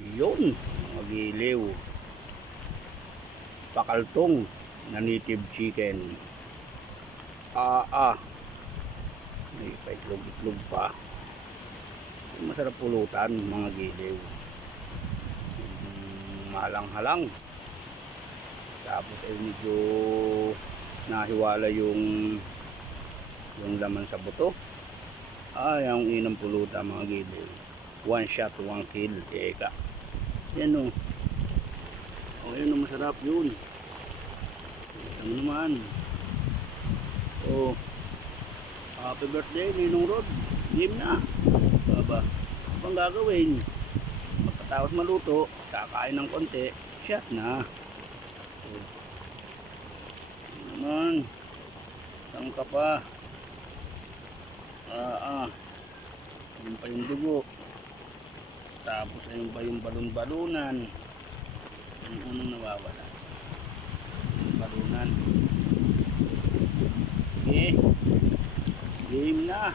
Yun, mga giliw. Pakaltong na native chicken. May paitlog-itlog pa. Masarap pulutan, mga giliw. Mahalang-halang. Tapos ay medyo nahiwala yung laman sa buto. Ang inang pulutan, mga giliw. One shot, one kill. Eka. Yan o. Ayun o, masarap yun. Ano naman. Happy birthday, Ninong Rod. Game na. Baba. Ang gagawin? Pagkatapos maluto, kakain ng konti, shot na. Naman. Saan ka pa? Ayun pa yung dugo. Tapos ayun pa yung balon-balunan. Yung unang nawawala. Yung balunan. Okay. Game na.